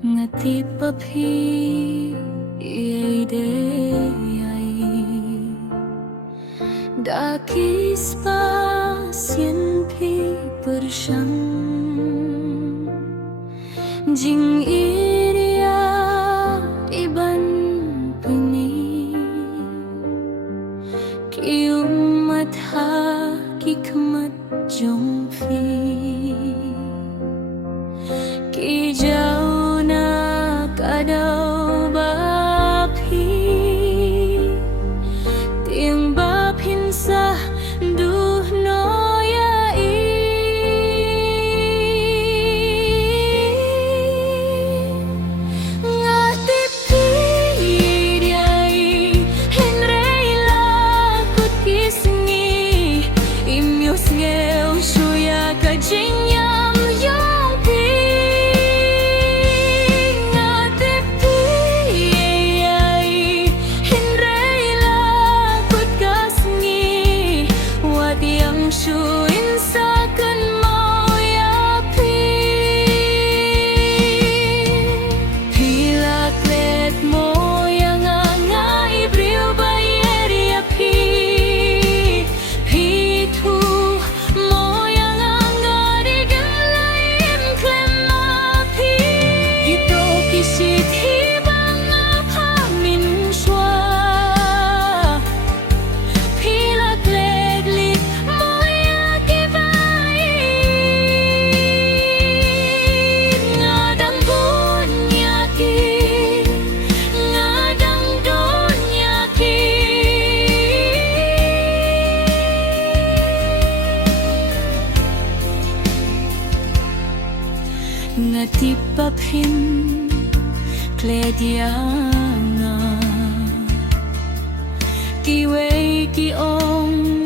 ngati papi ideyai dakis pasien pi bersang jing iria iban peni ki umat ha ki kemat jong fi ki jauh na kadau bapi tiang bapin sah duh no ya i ngati pi diai henrei la kut kisngi imius ngeu shuya ka jinyam yong pi ngati pi ai henrei la kut kasngi wat yang shu insa kan mau ya pi pilak let mo yang ngai brio bayer ya pi tu mo yang ngari galaim klema pi ito kisit hibang apa min shwa pilak let lit mo ya kibai ngadang dunya ki ngadang dunya ki ngati papin kledianga ki wei ki ong